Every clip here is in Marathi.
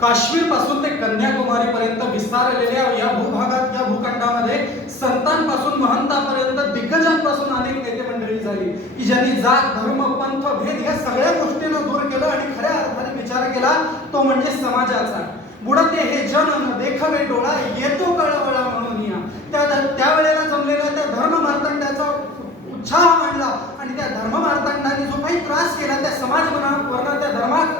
काश्मीर पासून ते कन्याकुमारी पर्यंत विस्तारलेल्या या भूभागात, या भूखंडामध्ये संतांपासून महंतापर्यंत, दिग्गजांपासून अनेक नेते मंडळी झाली की ज्यांनी जात, धर्म, पंथ, भेद या सगळ्या गोष्टींना दूर केलं आणि खऱ्या अर्थाने विचार केला तो म्हणजे समाजाचा. बुडते हे जन न देखावे डोळा, येतो कळवळा म्हणून या. त्यावेळेला जमलेल्या त्या धर्म मार्तंडाचा उत्साह मांडला आणि त्या धर्म मार्तंडाने जो काही त्रास केला त्या समाज वर्णात, त्या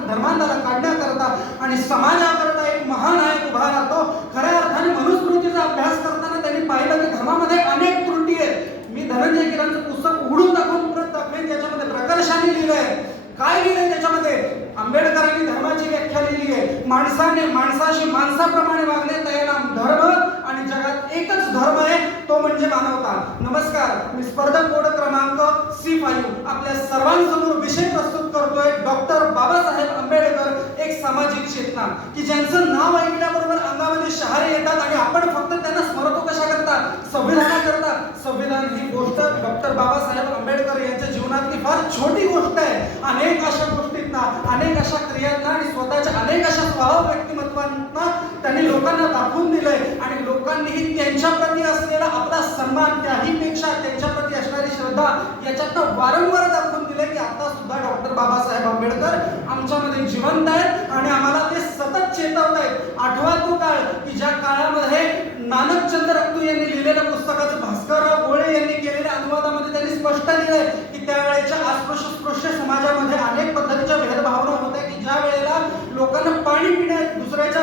धर्मांधाला काढण्याकरता आणि समाजाकरता एक महानायक उभा राहतो. खऱ्या अर्थाने मनुस्मृतीचा अभ्यास करताना त्यांनी पाहिलं की धर्मामध्ये अनेक त्रुटी आहेत. मी धनंजय गिरांचं पुस्तक उघडून दाखवून परत दाखवेन, त्याच्यामध्ये प्रकर्षाने लिहिलंय. काय लिहिलंय त्याच्यामध्ये? आंबेडकरांनी धर्माची व्याख्या लिहिली आहे. माणसाने माणसाशी माणसाप्रमाणे वागण्यात यायला धर्म आणि जगात एकच धर्म आहे, तो म्हणजे मानवता. नमस्कार, मी स्पर्धक कोड क्रमांक C5 आपल्या सर्वांसमोर विषय प्रस्तुत करतोय. डॉक्टर बाबासाहेब आंबेडकर, एक सामाजिक चेतना, की ज्यांचं नाव ऐकल्याबरोबर अंगामध्ये शहारे येतात आणि आपण फक्त त्यांना स्मरतो कशा करता? संविधानाकरता. संविधान ही गोष्ट डॉक्टर बाबासाहेब आंबेडकर यांच्या जीवनातली फार छोटी गोष्ट आहे. अनेक अशा गोष्टींना, अनेक अशा क्रियांना आणि स्वतःच्या अनेक अशा स्वभाव व्यक्तिमत्वांना त्यांनी लोकांना दाखवून दिलंय आणि लोकांनीही त्यांच्याप्रती असलेला आपला सन्मान, त्याहीपेक्षा त्यांच्याप्रती असणारी श्रद्धा याच्यातनं वारंवार दाखवून दिले की आता सुद्धा डॉक्टर बाबासाहेब आंबेडकर आमच्यामध्ये जिवंत आहेत आणि आम्हाला ते सतत चेतवत आहेत. आठवा तो काळ की ज्या काळामध्ये नानकचंद्र रक्तू यांनी लिहिलेल्या पुस्तकाचं भास्करराव गोळे यांनी केलेल्या अनुवादामध्ये त्यांनी स्पष्ट लिहिलंय की त्यावेळेच्या अस्पृश्य समाजामध्ये अनेक पद्धतीच्या भेदभावना होत्या की ज्या वेळेला लोकांना पाणी पिण्यात दुसऱ्याच्या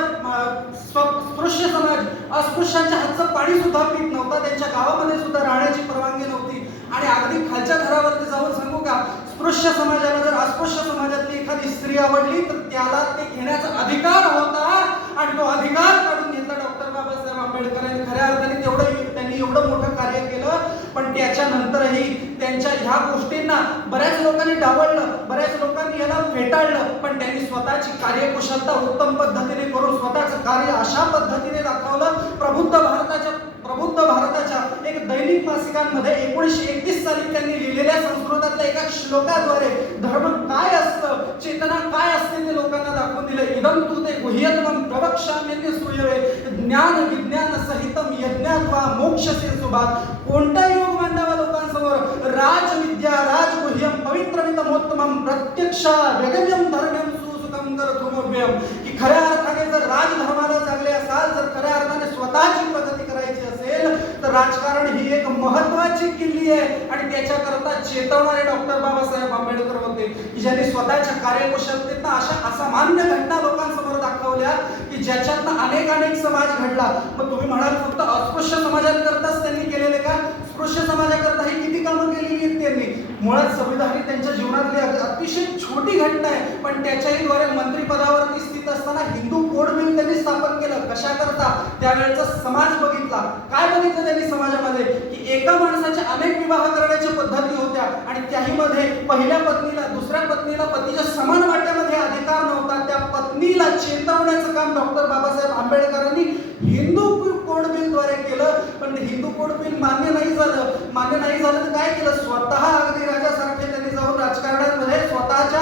स्पृश्य समाज अस्पृश्यांच्या हातचं पाणी सुद्धा पित नव्हता, त्यांच्या गावामध्ये सुद्धा राहण्याची परवानगी नव्हती. आणि अगदी खालच्या थरावरती जाऊन सांगू का, स्पृश्य समाजाला जर अस्पृश्य समाजातली एखादी स्त्री आवडली तर त्याला ते घेण्याचा अधिकार होता आणि तो अधिकार काढून घेतला डॉक्टर बाबासाहेब आंबेडकर यांनी. खऱ्या अर्थाने त्यांनी एवढं मोठं कार्य केलं, पण त्याच्यानंतरही त्यांच्या ह्या गोष्टींना बऱ्याच लोकांनी डावललं, बऱ्याच लोकांनी याला फेटाळलं, पण त्यांनी स्वतःची कार्यकुशलता उत्तम पद्धतीने करून स्वतःचं कार्य अशा पद्धतीने दाखवलं. प्रबुद्ध भारताच्या एक दैनिक मासिकांमध्ये 1931 साली त्यांनी लिहिलेल्या संस्कृतातल्या एका श्लोकाद्वारे धर्म काय असतं, चेतना काय असते ते लोकांना दाखवून दिले. इदं तु ते गुह्यतमं प्रवक्ष्याम्यन्य सूयवे ज्ञान विज्ञान सहितम यज्ञात्वा मोक्षसे सुभात. कोणता योग मांडावा लोकांसमोर? राजविद्या राजगुह्यम पवित्रमितमोत्तमं प्रत्यक्षा वेगव्यम धर्म्यम सुसुखम करतुमव्यम. की खऱ्या अर्थाने जर राजधर्माला जागले असाल, जर खऱ्या अर्थाने स्वतःची प्रगती करायची असेल तर राजकारण ही एक महत्वाची किल्ली आहे आणि त्याच्याकरता चेतवणारे डॉक्टर बाबासाहेब आंबेडकर होते की ज्यांनी स्वतःच्या कार्यकुशलतेनं अशा असामान्य घटना लोकांसमोर दाखवल्या की ज्याच्यातनं अनेक समाज घडला. मग तुम्ही म्हणाल फक्त अस्पृश्य समाजाकरताच त्यांनी केलेले का? स्पृश्य समाजाकरता ही किती कामं केलेली आहेत त्यांनी. मुळात संविधान ही त्यांच्या जीवनातली अतिशय छोटी घटना आहे, पण त्याच्याही द्वारे मंत्रिपदावरती स्थित असताना हिंदू कोड बिल त्यांनी स्थापन केलं. कशा करता? त्यावेळेचा समाज बघितला. काय बघितलं त्यांनी समाजामध्ये? की एका माणसाच्या अनेक विवाह करण्याच्या पद्धती होत्या आणि त्याही मध्ये पहिल्या पत्नीला दुसऱ्या पत्नीला पतीच्या समान वाट्यामध्ये अधिकार नव्हता. त्या पत्नीला चेतवण्याचं काम डॉक्टर बाबासाहेब आंबेडकरांनी हिंदू कोड बिल द्वारे केलं. पण ते हिंदू कोड बिल मान्य नाही झालं तर काय केलं? स्वतः अगदी राजासारखे त्यांनी जाऊन राजकारणामध्ये स्वतःच्या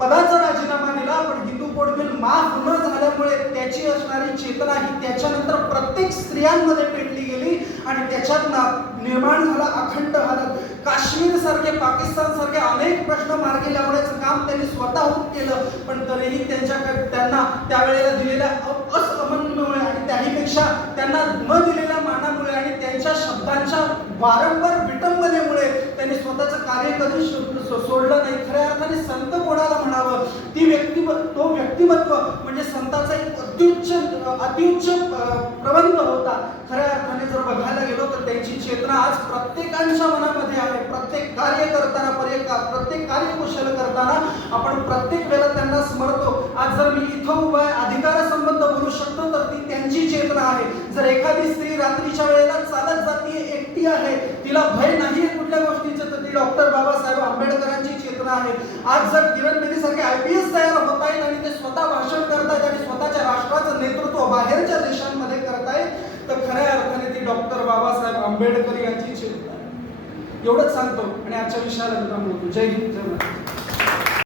पदाचा राजीनामा दिला. पण हिंदू कोड बिल माफ न झाल्यामुळे त्याची असणारी चेतना ही त्याच्यानंतर प्रत्येक स्त्रियांमध्ये पेटली गेली आणि त्याच्यात निर्माण झाला अखंड भारत. काश्मीर सारखे, पाकिस्तान सारखे अनेक प्रश्न मार्गी लावण्याचं काम त्यांनी स्वतःहून केलं. पण तरीही त्यांना त्यावेळेला दिलेल्या असमानतेमुळे आणि त्याहीपेक्षा त्यांना न दिलेल्या मानामुळे आणि त्यांच्या शब्दांच्या वारंवार विटंबनेमुळे त्यांनी स्वतःचं कार्य कधी सोडलं नाही. खऱ्या अर्थाने संत कोणाला म्हणावं? तो व्यक्तिमत्व म्हणजे संतांचा एक अत्युच्च प्रबंध होता. खऱ्या अर्थाने जर बघायला गेलो तर त्यांची चेतना आज प्रत्येकाच्या मनामध्ये आहे. प्रत्येक कार्य करताना, प्रत्येक कार्यकुशल करताना आपण प्रत्येक वेळेला त्यांना स्मरतो. आज जर मी इथं उभा आहे, अधिकारसंबंध बोलू शकतो तर ती त्यांची चेतना आहे. जर एखादी स्त्री रात्रीच्या वेळेला चालत जाते, एकटी आहे, तिला भय नाहीये कुठल्या गोष्टीचं, तर ती डॉक्टर बाबासाहेब आंबेडकरांची चेतना आहे. आज जर किरण बेदी सारखे IPS तयार होत आहेत आणि ते स्वतः भाषण करतायत आणि स्वतःच्या राष्ट्राचं नेतृत्व बाहेरच्या देशांमध्ये करतायत, तर खऱ्या अर्थाने ती डॉक्टर बाबासाहेब आंबेडकर यांची चेतना. एवढंच सांगतो आणि आजच्या विषयाला विराम देतो. जय हिंद, जय महाराष्ट्र.